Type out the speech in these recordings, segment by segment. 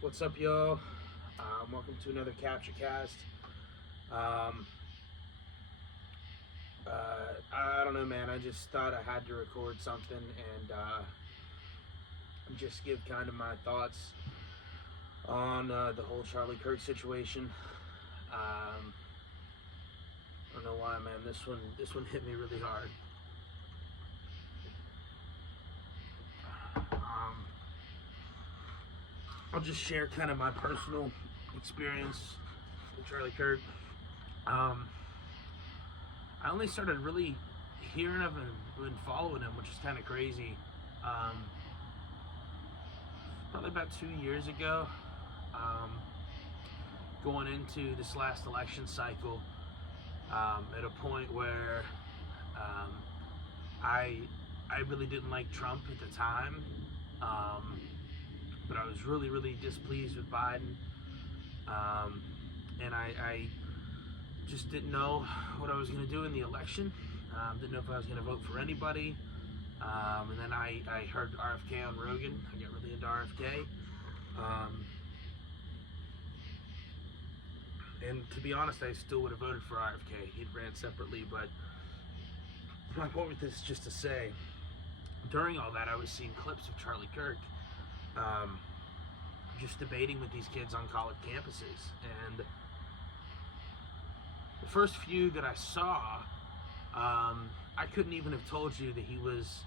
What's up, y'all? Welcome to another CaptchaCast. Um, I don't know, man. I just thought I had to record something and just give kind of my thoughts on the whole Charlie Kirk situation. I don't know why, man. This one hit me really hard. I'll just share kind of my personal experience with Charlie Kirk. I only started really hearing of him and following him, which is kind of crazy. Probably about 2 years ago, going into this last election cycle, at a point where I really didn't like Trump at the time, but I was really displeased with Biden, and I just didn't know what I was going to do in the election. Didn't know if I was going to vote for anybody. And then I heard RFK on Rogan. I got really into RFK. And to be honest, I still would have voted for RFK. He ran separately, but my point with this is just to say, during all that, I was seeing clips of Charlie Kirk just debating with these kids on college campuses. And the first few that I saw, I couldn't even have told you that he was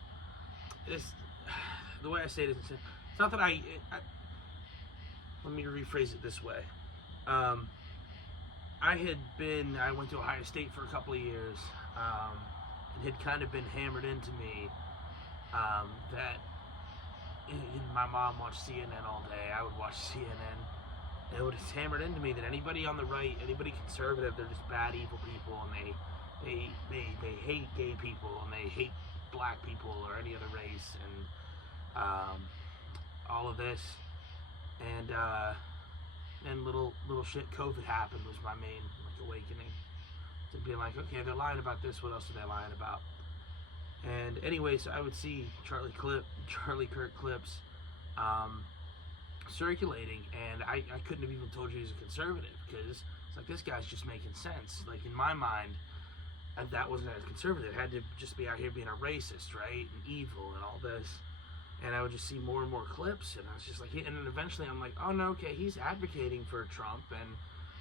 this. The way I say it is, it's not that I let me rephrase it this way. I went to Ohio State for a couple of years, and had kind of been hammered into me that my mom watched CNN all day. I would watch CNN. And it was hammered into me that anybody on the right, anybody conservative, they're just bad, evil people, and they hate gay people, and they hate black people or any other race, and all of this, and little shit. COVID happened was my main awakening to be like, okay, they're lying about this. What else are they lying about? And anyway, so I would see Charlie Kirk clips circulating, and I couldn't have even told you he's a conservative, because it's like, this guy's just making sense. Like, in my mind, that wasn't as conservative. It had to just be out here being a racist, right, and evil and all this. And I would just see more and more clips, and I was just like, and then eventually I'm like, oh no, okay, he's advocating for Trump and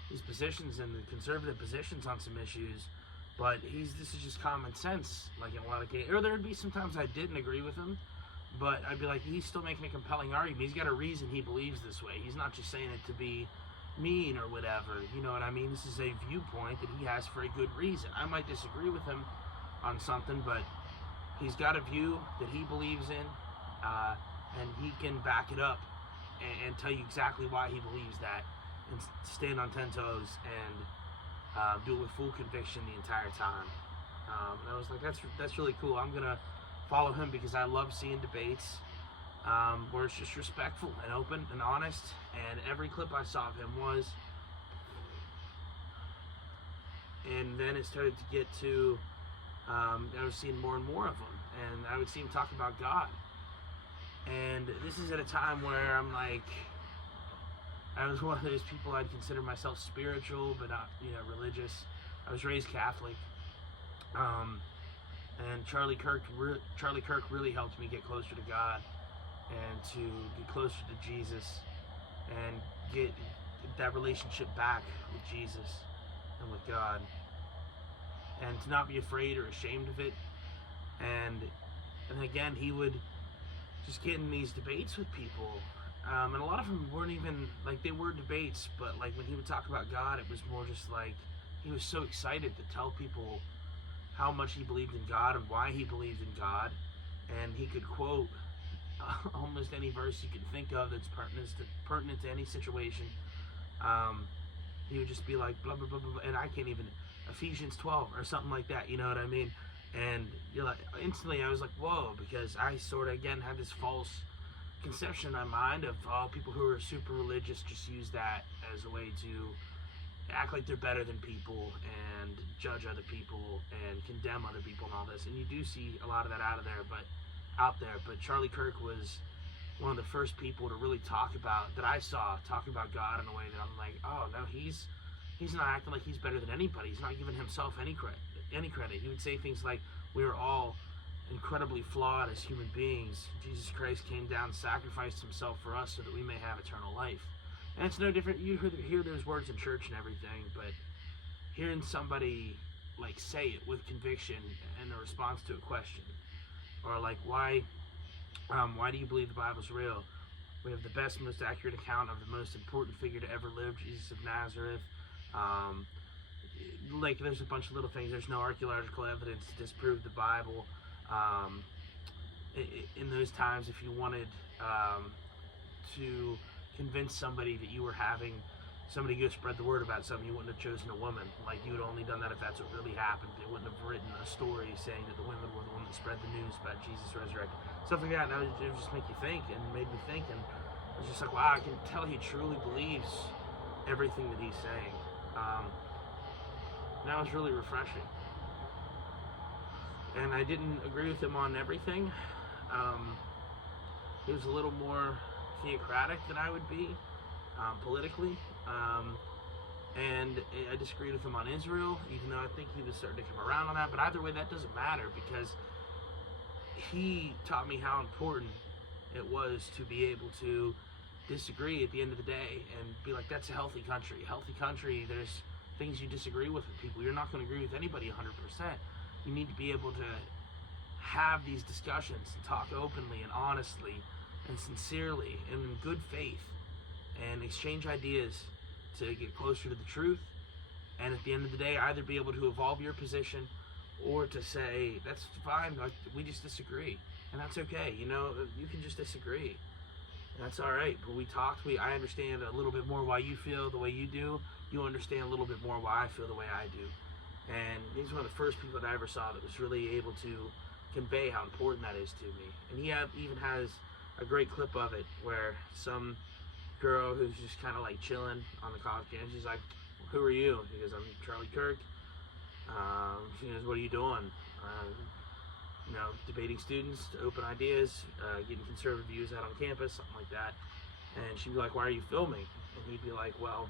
his positions and the conservative positions on some issues, but this is just common sense, like, in a lot of cases. Or there'd be sometimes I didn't agree with him, but I'd be like, he's still making a compelling argument. He's got a reason he believes this way. He's not just saying it to be mean or whatever, you know what I mean? This is a viewpoint that he has for a good reason. I might disagree with him on something, but he's got a view that he believes in, and he can back it up and tell you exactly why he believes that, and stand on 10 toes and do it with full conviction the entire time. And I was like, that's really cool. I'm gonna follow him because I love seeing debates where it's just respectful and open and honest. And every clip I saw of him was. And then it started to get to, I was seeing more and more of them, and I would see him talk about God. And this is at a time where I'm like, I was one of those people, I'd consider myself spiritual, but not, religious. I was raised Catholic. And Charlie Kirk really helped me get closer to God, and to get closer to Jesus, and get that relationship back with Jesus and with God, and to not be afraid or ashamed of it. And again, he would just get in these debates with people, and a lot of them weren't even, like, they were debates, but like when he would talk about God, it was more just like, he was so excited to tell people how much he believed in God and why he believed in God, and he could quote almost any verse you can think of that's pertinent to any situation. He would just be like, blah blah blah blah, and I can't even, Ephesians 12 or something like that, you know what I mean? And you're like, instantly I was like, whoa, because I sort of, again, had this false conception in my mind of, people who are super religious just use that as a way to act like they're better than people and judge other people and condemn other people and all this. And you do see a lot of that out there, but Charlie Kirk was one of the first people to really talk about God in a way that I'm like, oh no, he's not acting like he's better than anybody. He's not giving himself any credit. He would say things like, we are all incredibly flawed as human beings. Jesus Christ came down, sacrificed himself for us so that we may have eternal life. And it's no different. You hear those words in church and everything, but hearing somebody like say it with conviction and a response to a question, or like, why do you believe the Bible's real? We have the best, most accurate account of the most important figure to ever live, Jesus of Nazareth. Like, there's a bunch of little things. There's no archaeological evidence to disprove the Bible. In those times, if you wanted to convince somebody that you were having somebody go spread the word about something, you wouldn't have chosen a woman. Like, you would have only done that if that's what really happened. They wouldn't have written a story saying that the women were the one that spread the news about Jesus resurrected. Stuff like that. And it would just make you think, and made me think. And I was just like, wow, I can tell he truly believes everything that he's saying. That was really refreshing. And I didn't agree with him on everything. He was a little more theocratic than I would be, politically. And I disagreed with him on Israel, even though I think he was starting to come around on that. But either way, that doesn't matter, because he taught me how important it was to be able to disagree at the end of the day and be like, that's a healthy country. A healthy country, there's things you disagree with people. You're not going to agree with anybody 100%. You need to be able to have these discussions and talk openly and honestly and sincerely and in good faith and exchange ideas to get closer to the truth. And at the end of the day, either be able to evolve your position or to say, that's fine, like, we just disagree. And that's okay, you know, you can just disagree. And that's all right. But we talked, I understand a little bit more why you feel the way you do. You understand a little bit more why I feel the way I do. And he's one of the first people that I ever saw that was really able to convey how important that is to me. And he even has a great clip of it where some girl who's just kind of like chilling on the college campus, she's like, who are you? He goes, I'm Charlie Kirk. She goes, what are you doing? You know, debating students, open ideas, getting conservative views out on campus, something like that. And she'd be like, why are you filming? And he'd be like, well,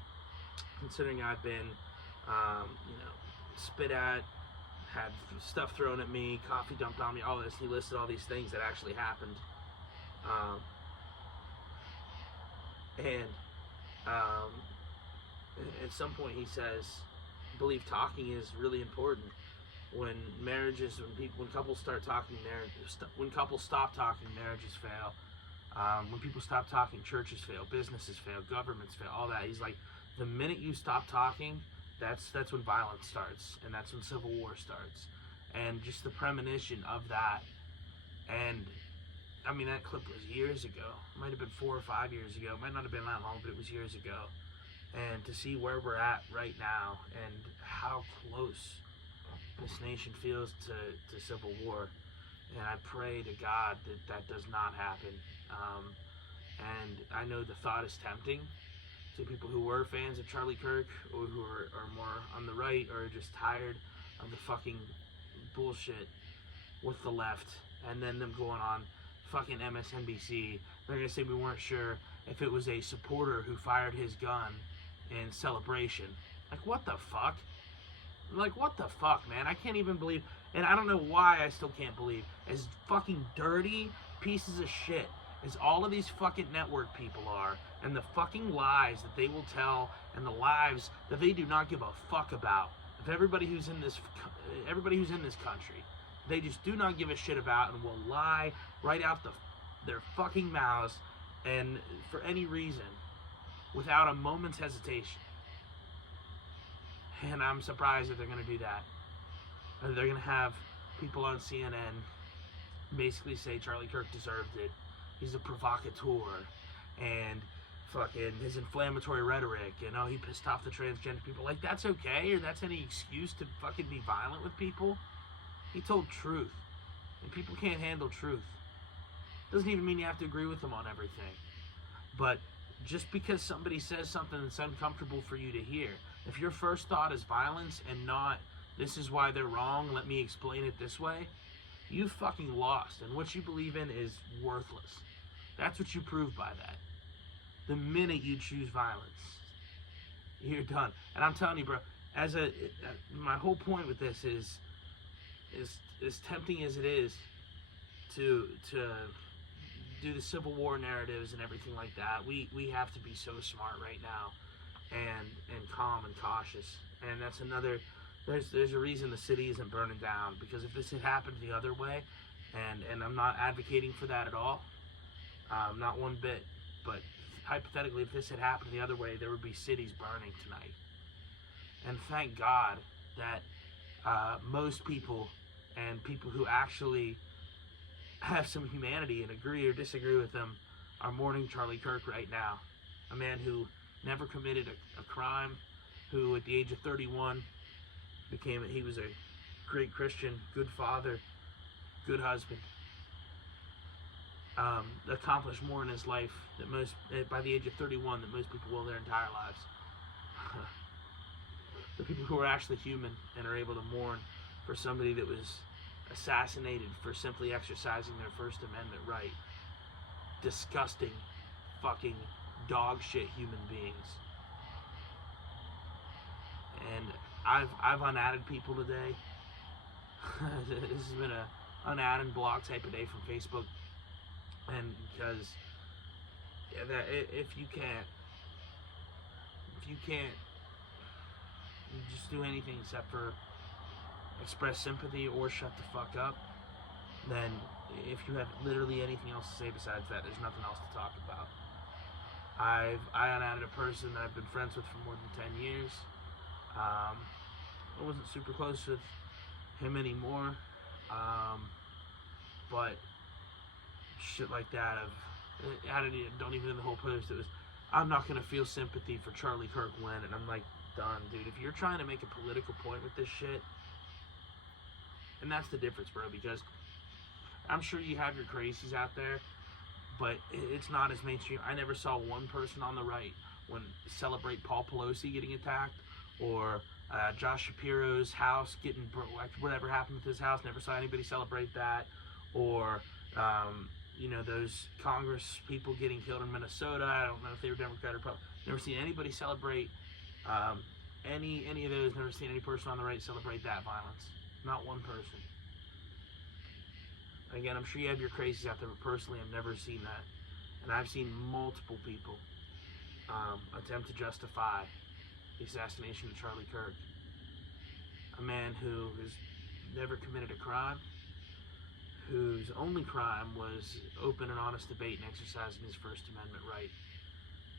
considering I've been, you know, spit at, had stuff thrown at me, coffee dumped on me, all this. He listed all these things that actually happened. At some point he says, I believe talking is really important. When couples start talking, when couples stop talking, marriages fail. When people stop talking, churches fail, businesses fail, governments fail, all that. He's like, the minute you stop talking, that's when violence starts, and that's when civil war starts. And just the premonition of that. And I mean, that clip was years ago. It might have been 4 or 5 years ago. It might not have been that long, but it was years ago. And to see where we're at right now and how close this nation feels to civil war, and I pray to God that does not happen. And I know the thought is tempting to people who were fans of Charlie Kirk, or who are more on the right, or just tired of the fucking bullshit with the left, and then them going on fucking MSNBC. They're gonna say we weren't sure if it was a supporter who fired his gun in celebration. Like, what the fuck? Like, what the fuck, man? I can't even believe, and I don't know why I still can't believe, as fucking dirty pieces of shit as all of these fucking network people are, and the fucking lies that they will tell, and the lives that they do not give a fuck about, of everybody who's in this country, they just do not give a shit about, and will lie right out their fucking mouths, and for any reason, without a moment's hesitation. And I'm surprised that they're going to do that. They're going to have people on CNN basically say Charlie Kirk deserved it. He's a provocateur. And fucking his inflammatory rhetoric. You know, he pissed off the transgender people. Like, that's okay? Or that's any excuse to fucking be violent with people? He told truth. And people can't handle truth. Doesn't even mean you have to agree with them on everything. But just because somebody says something that's uncomfortable for you to hear, if your first thought is violence and not, this is why they're wrong, let me explain it this way, you fucking lost. And what you believe in is worthless. That's what you prove by that. The minute you choose violence, you're done. And I'm telling you, bro, my whole point with this is as tempting as it is to do the Civil War narratives and everything like that, we have to be so smart right now and calm and cautious. And that's another, there's a reason the city isn't burning down, because if this had happened the other way, and I'm not advocating for that at all, not one bit, but hypothetically, if this had happened the other way, there would be cities burning tonight. And thank God that most people, and people who actually have some humanity and agree or disagree with them, are mourning Charlie Kirk right now. A man who never committed a crime, who at the age of 31 he was a great Christian, good father, good husband, accomplished more in his life that by the age of 31 that most people will their entire lives. The people who are actually human and are able to mourn for somebody that was assassinated for simply exercising their First Amendment right. Disgusting, fucking dog shit human beings. And I've unadded people today. This has been a unadd and block type of day from Facebook, and because if you can't just do anything except for express sympathy or shut the fuck up, then if you have literally anything else to say besides that, there's nothing else to talk about. I unadded a person that I've been friends with for more than 10 years. I wasn't super close with him anymore, but shit like that, don't even know the whole post. It was, I'm not gonna feel sympathy for Charlie Kirk when, and I'm like, done, dude. If you're trying to make a political point with this shit, and that's the difference, bro, because I'm sure you have your crazies out there, but it's not as mainstream. I never saw one person on the right celebrate Paul Pelosi getting attacked, or Josh Shapiro's house getting, whatever happened with his house. Never saw anybody celebrate that, or those Congress people getting killed in Minnesota. I don't know if they were Democrat or Republican. Never seen anybody celebrate any of those. Never seen any person on the right celebrate that violence. Not one person. Again, I'm sure you have your crazies out there, but personally, I've never seen that. And I've seen multiple people attempt to justify the assassination of Charlie Kirk. A man who has never committed a crime, whose only crime was open and honest debate and exercising his First Amendment right.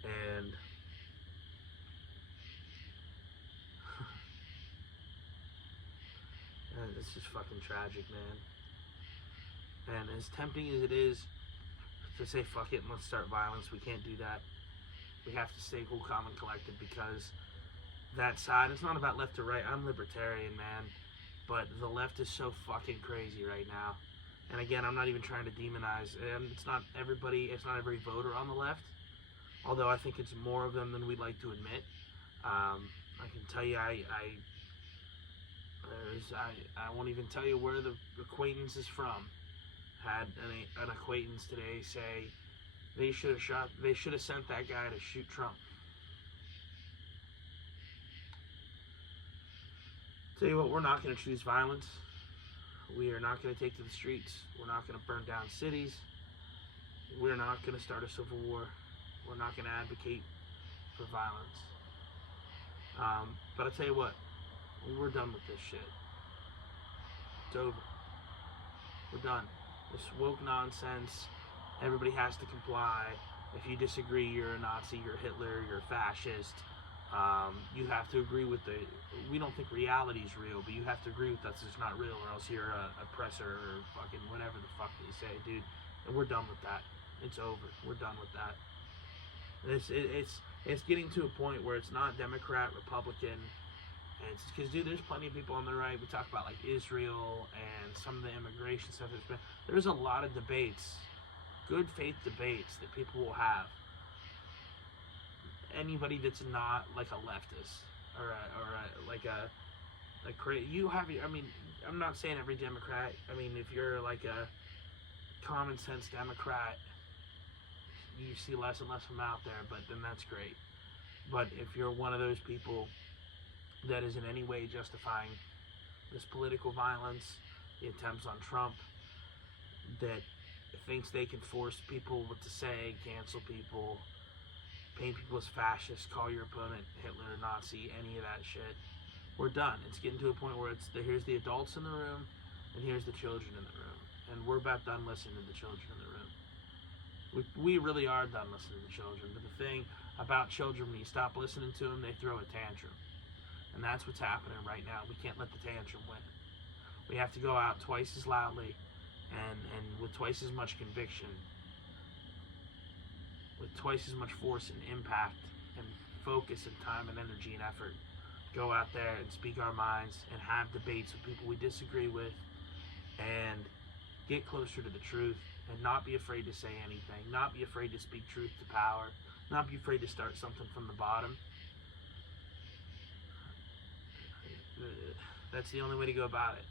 And it's just fucking tragic, man. And as tempting as it is to say fuck it and let's start violence, we can't do that. We have to stay cool, calm, and collected, because that side, it's not about left or right. I'm libertarian, man, but the left is so fucking crazy right now. And again, I'm not even trying to demonize, and it's not every voter on the left, although I think it's more of them than we'd like to admit. I can tell you, I won't even tell you where the acquaintance is from. Had an acquaintance today say they should have sent that guy to shoot Trump. Tell you what, we're not going to choose violence. We are not going to take to the streets. We're not going to burn down cities. We're not going to start a civil war. We're not going to advocate for violence. But I tell you what, we're done with this shit. It's over. We're done. This woke nonsense. Everybody has to comply. If you disagree, you're a Nazi, you're Hitler, you're a fascist. You have to agree with we don't think reality is real, but you have to agree with us it's not real, or else you're a oppressor or fucking whatever the fuck they say, dude. And we're done with that. It's over. We're done with that. It's getting to a point where it's not Democrat, Republican. And it's because, dude, there's plenty of people on the right. We talk about like Israel and some of the immigration stuff there's a lot of debates, good faith debates that people will have. Anybody that's not like a leftist I'm not saying every Democrat. I mean, if you're like a common sense Democrat, you see less and less of them out there, but then that's great. But if you're one of those people that is in any way justifying this political violence, the attempts on Trump, that thinks they can force people what to say, cancel people, paint people as fascists, call your opponent Hitler, Nazi, any of that shit, we're done. It's getting to a point where here's the adults in the room, and here's the children in the room. And we're about done listening to the children in the room. We really are done listening to the children. But the thing about children, when you stop listening to them, they throw a tantrum. And that's what's happening right now. We can't let the tantrum win. We have to go out twice as loudly and with twice as much conviction, with twice as much force and impact and focus and time and energy and effort. Go out there and speak our minds and have debates with people we disagree with and get closer to the truth and not be afraid to say anything, not be afraid to speak truth to power, not be afraid to start something from the bottom. That's the only way to go about it.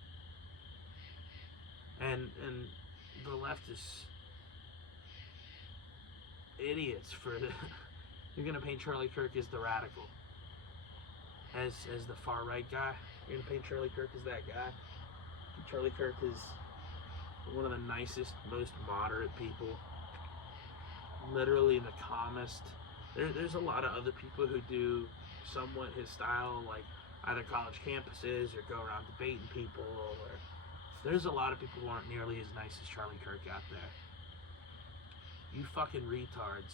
And the left is idiots for the you're gonna paint Charlie Kirk as the radical. As the far right guy. You're gonna paint Charlie Kirk as that guy. Charlie Kirk is one of the nicest, most moderate people. Literally the calmest. There's a lot of other people who do somewhat his style, like either college campuses or go around debating people, or there's a lot of people who aren't nearly as nice as Charlie Kirk out there. You fucking retards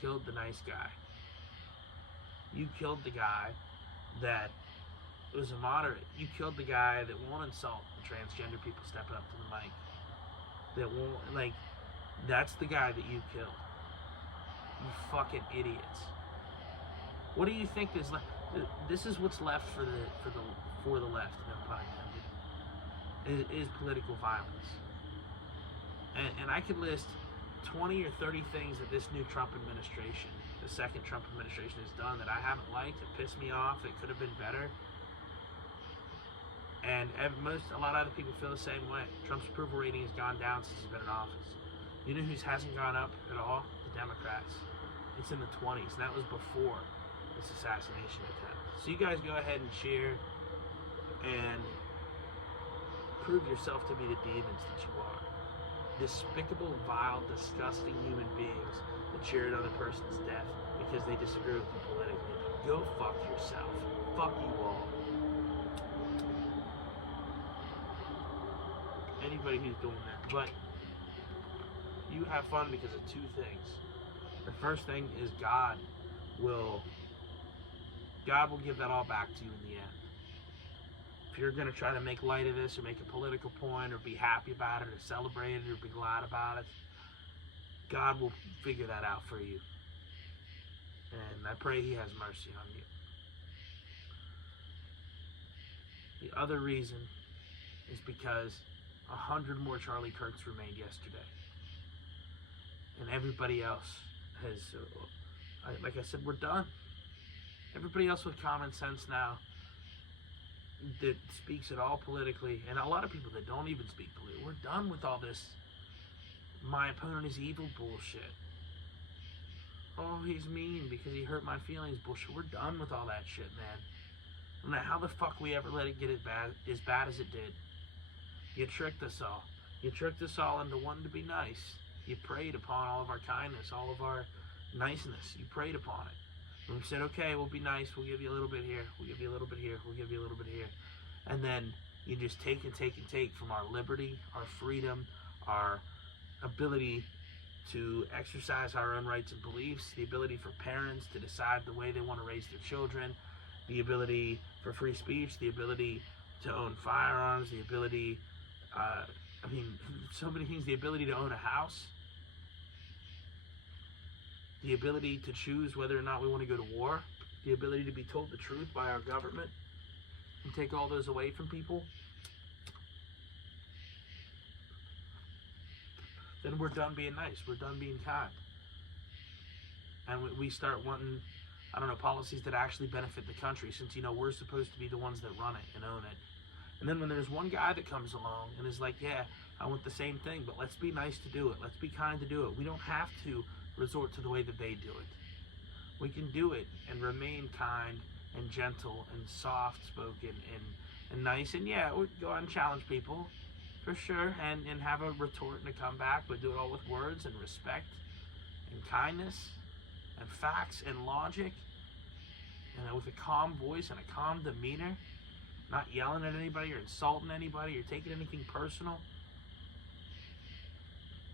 killed the nice guy. You killed the guy that was a moderate. You killed the guy that won't insult the transgender people stepping up to the mic. That won't, like, that's the guy that you killed. You fucking idiots. What do you think is left? This is what's left for the left, no pun intended, is political violence. And I could list 20 or 30 things that this new Trump administration, the second Trump administration, has done that I haven't liked, that pissed me off, that could have been better. And a lot of other people feel the same way. Trump's approval rating has gone down since he's been in office. You know who hasn't gone up at all? The Democrats. It's in the 20s, and that was before this assassination attempt. So you guys go ahead and cheer and prove yourself to be the demons that you are. Despicable, vile, disgusting human beings that cheer another person's death because they disagree with you politically. Go fuck yourself. Fuck you all. Anybody who's doing that. But you have fun because of two things. The first thing is God will give that all back to you in the end. If you're going to try to make light of this or make a political point or be happy about it or celebrate it or be glad about it, God will figure that out for you. And I pray He has mercy on you. The other reason is because 100 more Charlie Kirks were made yesterday. And everybody else has, like I said, we're done. Everybody else with common sense now that speaks at all politically, and a lot of people that don't even speak politically, we're done with all this my opponent is evil bullshit. Oh, he's mean because he hurt my feelings bullshit. We're done with all that shit, man. No matter how the fuck we ever let it get as bad as it did. You tricked us all. You tricked us all into wanting to be nice. You preyed upon all of our kindness, all of our niceness. You preyed upon it. And we said, okay, we'll be nice. We'll give you a little bit here. We'll give you a little bit here. We'll give you a little bit here. And then you just take and take and take from our liberty, our freedom, our ability to exercise our own rights and beliefs, the ability for parents to decide the way they want to raise their children, the ability for free speech, the ability to own firearms, the ability, so many things, the ability to own a house, the ability to choose whether or not we want to go to war, the ability to be told the truth by our government, and take all those away from people, then we're done being nice. We're done being kind. And we start wanting, policies that actually benefit the country, since, we're supposed to be the ones that run it and own it. And then when there's one guy that comes along and is like, yeah, I want the same thing, but let's be nice to do it. Let's be kind to do it. We don't have to resort to the way that they do it. We can do it and remain kind and gentle and soft-spoken and nice. And yeah, we go out and challenge people, for sure, and have a retort and a comeback, but do it all with words and respect and kindness and facts and logic, and with a calm voice and a calm demeanor, not yelling at anybody or insulting anybody or taking anything personal.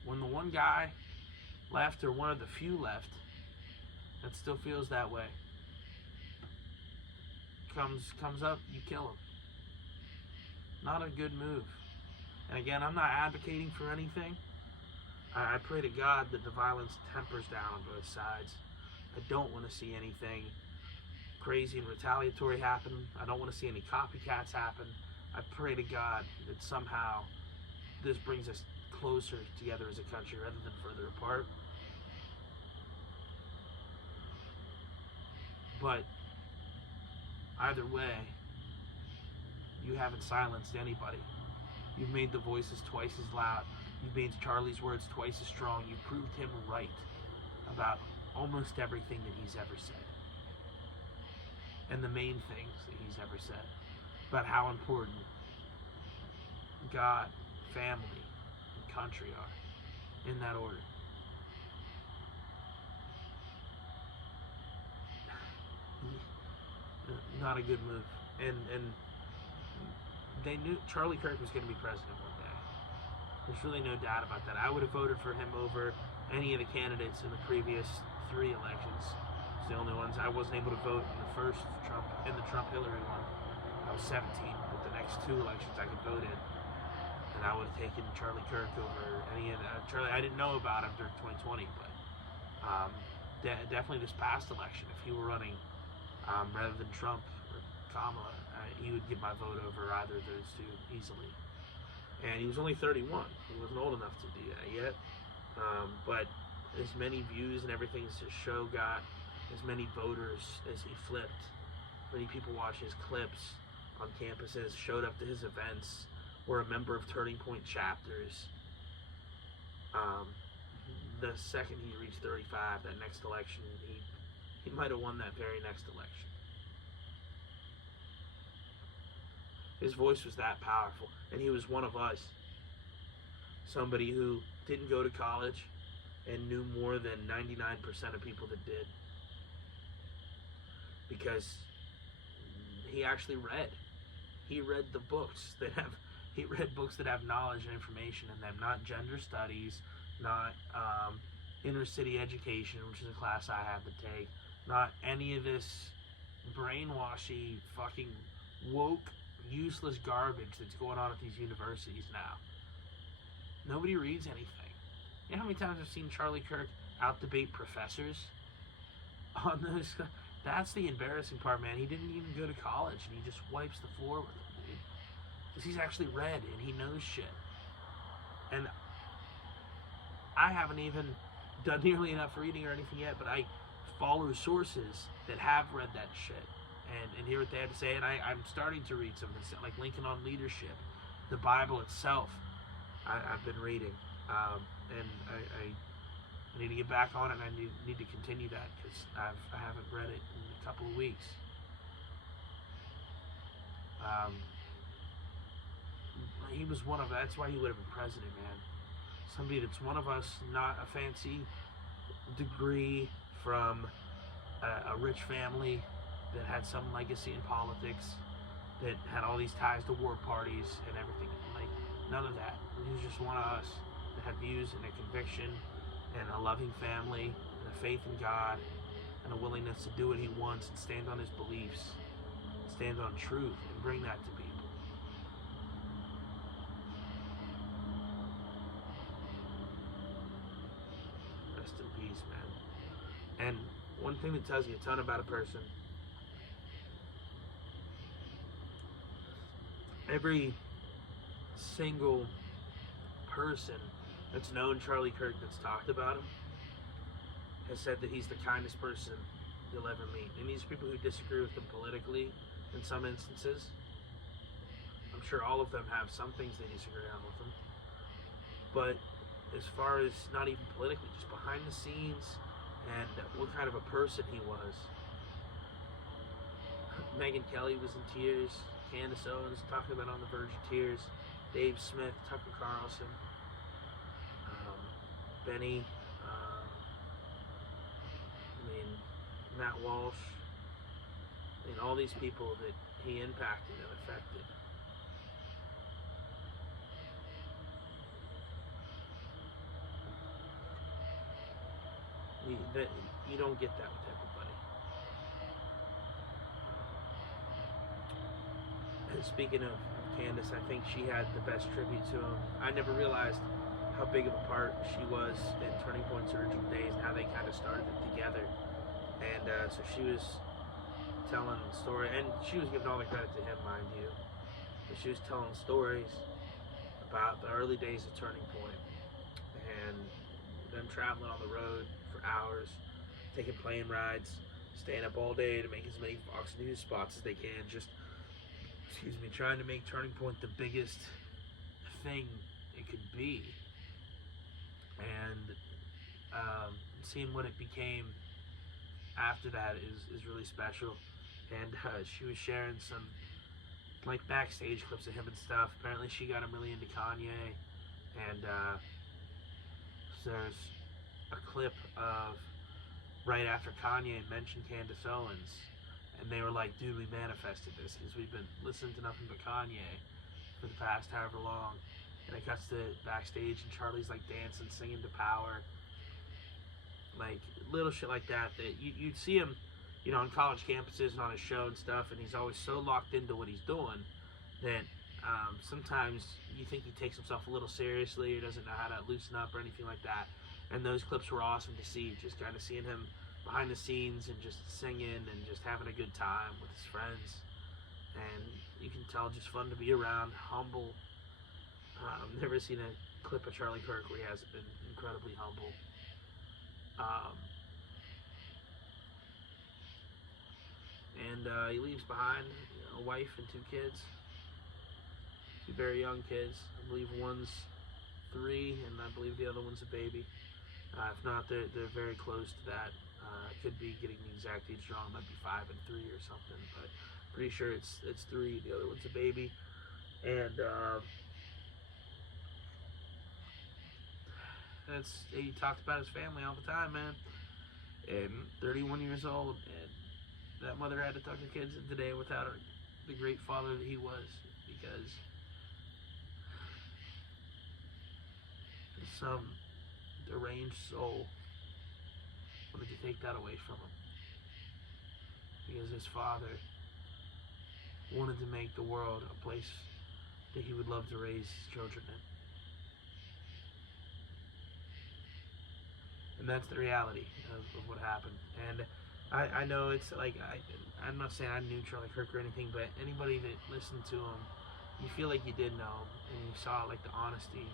When the one guy left, or one of the few left, that still feels that way, comes up, you kill him. Not a good move. And again, I'm not advocating for anything. I pray to God that the violence tempers down on both sides. I don't want to see anything crazy and retaliatory happen. I don't want to see any copycats happen. I pray to God that somehow this brings us closer together as a country rather than further apart. But either way, you haven't silenced anybody. You've made the voices twice as loud. You've made Charlie's words twice as strong. You proved him right about almost everything that he's ever said. And the main things that he's ever said. About how important God, family, and country are. In that order. Not a good move. And they knew Charlie Kirk was going to be president one day. There's really no doubt about that. I would have voted for him over any of the candidates in the previous 3 elections. It's the only ones. I wasn't able to vote in the first Trump-Hillary one. I was 17, but the next 2 elections I could vote in. And I would have taken Charlie Kirk over any of that. Charlie, I didn't know about him during 2020, but definitely this past election, if he were running rather than Trump or Kamala, he would get my vote over either of those 2 easily. And he was only 31. He wasn't old enough to do that yet. But as many views and everything as his show got, as many voters as he flipped, many people watched his clips on campuses, showed up to his events, were a member of Turning Point chapters. The second he reached 35, that next election, he might have won that very next election. His voice was that powerful, and he was one of us. Somebody who didn't go to college and knew more than 99% of people that did. Because he actually read. He read the books that have knowledge and information in them, not gender studies, not inner city education, which is a class I had to take, not any of this brainwashy, fucking woke, useless garbage that's going on at these universities now. Nobody reads anything. You know how many times I've seen Charlie Kirk out-debate professors on those? That's the embarrassing part, man. He didn't even go to college, and he just wipes the floor with them, dude. Because he's actually read, and he knows shit. And I haven't even done nearly enough reading or anything yet, but I follow sources that have read that shit and hear what they have to say. And I'm starting to read some of this, like Lincoln on Leadership, the Bible itself. I've been reading, and I need to get back on it, and I need to continue that because I haven't read it in a couple of weeks. He was one of, that's why he would have been president, man. Somebody that's one of us, not a fancy degree from a rich family that had some legacy in politics, that had all these ties to war parties and everything. Like, none of that. He was just one of us that had views and a conviction and a loving family and a faith in God and a willingness to do what he wants and stand on his beliefs, stand on truth, and bring that to people. Rest in peace, man. And one thing that tells you a ton about a person, every single person that's known Charlie Kirk, that's talked about him, has said that he's the kindest person you'll ever meet. And these people who disagree with him politically in some instances, I'm sure all of them have some things they disagree on with him. But as far as not even politically, just behind the scenes and what kind of a person he was. Megyn Kelly was in tears. Candace Owens talking about on the verge of tears. Dave Smith, Tucker Carlson, Benny, Matt Walsh, all these people that he impacted and affected. You don't get that with everybody. And speaking of Candace, I think she had the best tribute to him. I never realized how big of a part she was in Turning Point Surgical Days and how they kind of started it together. And so she was telling the story, and she was giving all the credit to him, mind you. But she was telling stories about the early days of Turning Point and them traveling on the road for hours, taking plane rides, staying up all day to make as many Fox News spots as they can, just trying to make Turning Point the biggest thing it could be. And seeing what it became after that is really special. And she was sharing some backstage clips of him and stuff. Apparently she got him really into Kanye, and there's a clip of right after Kanye had mentioned Candace Owens, and they were like, dude, we manifested this because we've been listening to nothing but Kanye for the past however long. And it cuts to backstage, and Charlie's dancing, singing to Power, little shit like that you'd see him, on college campuses and on his show and stuff, and he's always so locked into what he's doing that sometimes you think he takes himself a little seriously or doesn't know how to loosen up or anything like that. And those clips were awesome to see, just kind of seeing him behind the scenes and just singing and just having a good time with his friends. And you can tell, just fun to be around, humble. I've never seen a clip of Charlie Kirk where he hasn't been incredibly humble. And he leaves behind a wife and 2 kids, 2 very young kids. I believe one's 3, and I believe the other one's a baby. If not, they're very close to that. I could be getting the exact age wrong. It might be 5 and 3 or something, but pretty sure it's 3. The other one's a baby, and he talked about his family all the time, man. And 31 years old, and that mother had to tuck her kids in today without the great father that he was, because some deranged soul wanted to take that away from him, because his father wanted to make the world a place that he would love to raise his children in. And that's the reality of what happened. And I know it's I'm not saying I knew Charlie Kirk or anything, but anybody that listened to him, you feel like you did know him, and you saw the honesty.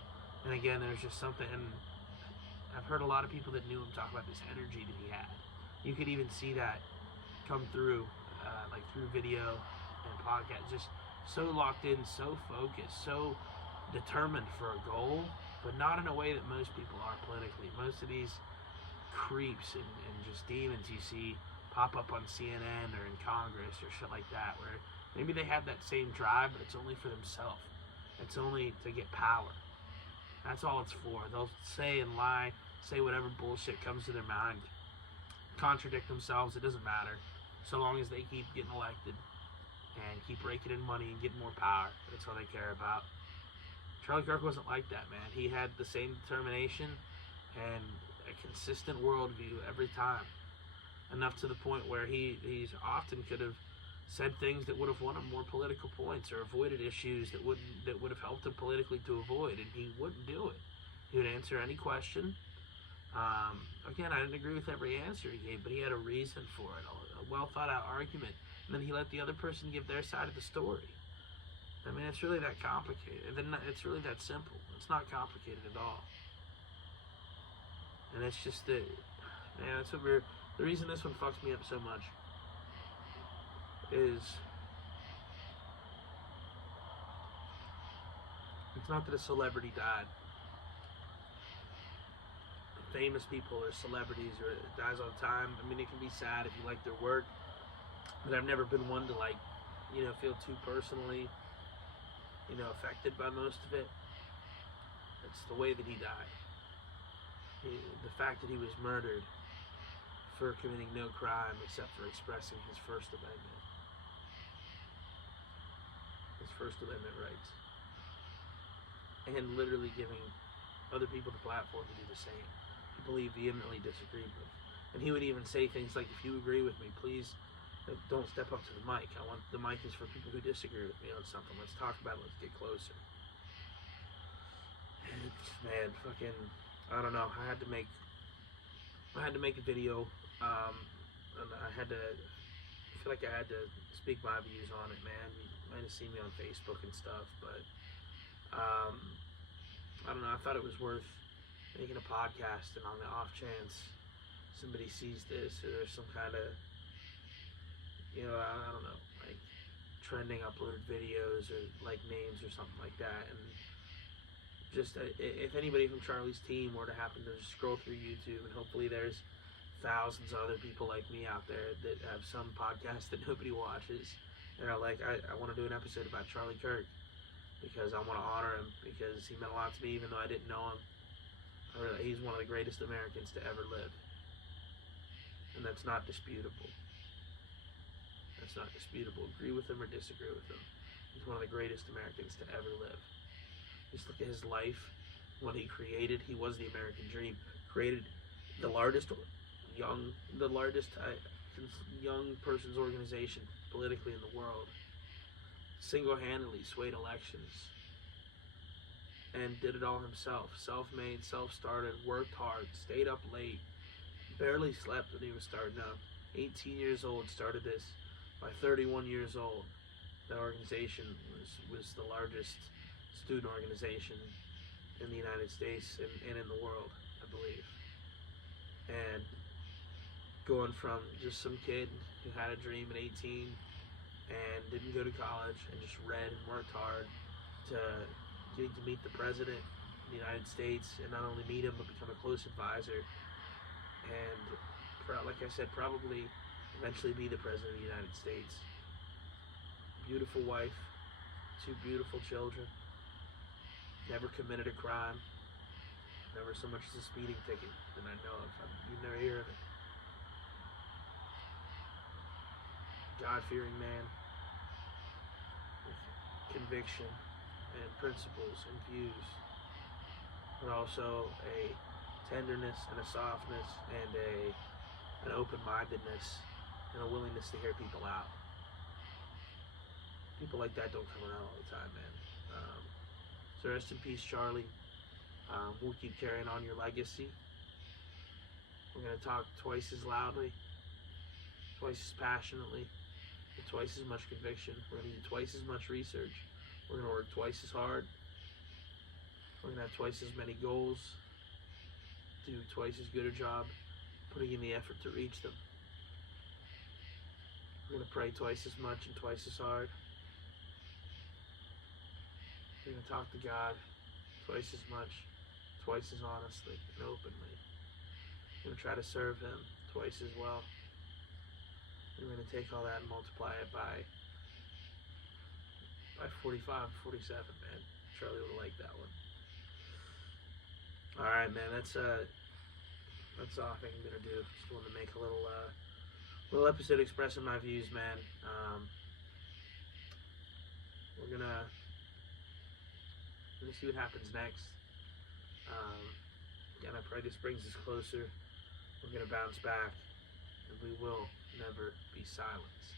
And again, there's just something, and I've heard a lot of people that knew him talk about this energy that he had. You could even see that come through, through video and podcast, just so locked in, so focused, so determined for a goal, but not in a way that most people are politically. Most of these creeps and just demons you see pop up on CNN or in Congress or shit like that, where maybe they have that same drive, but it's only for themselves. It's only to get power. That's all it's for. They'll say and lie, say whatever bullshit comes to their mind, contradict themselves. It doesn't matter, so long as they keep getting elected and keep raking in money and getting more power. That's all they care about. Charlie Kirk wasn't like that, man. He had the same determination and a consistent worldview every time, enough to the point where he's often could have said things that would have won him more political points or avoided issues that would have helped him politically to avoid, and he wouldn't do it. He would answer any question. Again, I didn't agree with every answer he gave, but he had a reason for it, a well thought out argument, and then he let the other person give their side of the story. I mean, it's really that complicated. It's really that simple. It's not complicated at all. And it's just the reason this one fucks me up so much is it's not that a celebrity died. famous people or celebrities or guys all the time. I mean, it can be sad if you like their work, but I've never been one to feel too personally, affected by most of it. It's the way that he died. The fact that he was murdered for committing no crime except for expressing his First Amendment. His First Amendment rights. And literally giving other people the platform to do the same. People he vehemently disagreed with. And he would even say things like, if you agree with me, please don't step up to the mic. The mic is for people who disagree with me on something. Let's talk about it. Let's get closer. And man, fucking, I don't know. I had to make a video, and I feel like I had to speak my views on it, man. You might have seen me on Facebook and stuff, but I don't know. I thought it was worth making a podcast, and on the off chance somebody sees this, or there's some kind of, I don't know, like trending uploaded videos or like names or something like that, and just if anybody from Charlie's team were to happen to just scroll through YouTube, and hopefully there's thousands of other people like me out there that have some podcast that nobody watches, and are like, I want to do an episode about Charlie Kirk because I want to honor him because he meant a lot to me even though I didn't know him. He's one of the greatest Americans to ever live, and that's not disputable. That's not disputable. Agree with him or disagree with him. He's one of the greatest Americans to ever live. Just look at his life. What he created, he was the American dream. Created the largest young person's organization politically in the world. Single-handedly swayed elections and did it all himself. Self-made, self-started, worked hard, stayed up late, barely slept when he was starting up. 18 years old, started this. By 31 years old, that organization was the largest student organization in the United States and in the world, I believe. And going from just some kid who had a dream at 18 and didn't go to college and just read and worked hard to getting to meet the president of the United States, and not only meet him but become a close advisor, and like I said, probably eventually be the president of the United States. Beautiful wife, 2 beautiful children, never committed a crime, never so much as a speeding ticket that I know of. You'd never hear of it. God-fearing man with conviction and principles and views, but also a tenderness and a softness and an open-mindedness and a willingness to hear people out. People like that don't come around all the time, man. So rest in peace, Charlie. We'll keep carrying on your legacy. We're going to talk twice as loudly, twice as passionately, with twice as much conviction. We're going to do twice as much research. We're going to work twice as hard. We're going to have twice as many goals, do twice as good a job putting in the effort to reach them. We're going to pray twice as much and twice as hard. We're going to talk to God twice as much, twice as honestly and openly. We're going to try to serve Him twice as well. We're going to take all that and multiply it by 45, 47, man. Charlie would like that one. All right, man. That's all I think I'm gonna do. Just wanted to make a little episode expressing my views, man. We're gonna see what happens next. Again, I pray this brings us closer. We're gonna bounce back, and we will never be silenced.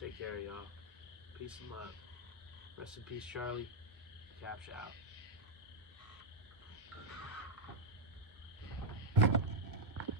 Take care, y'all. Peace and love. Rest in peace, Charlie. Captcha out.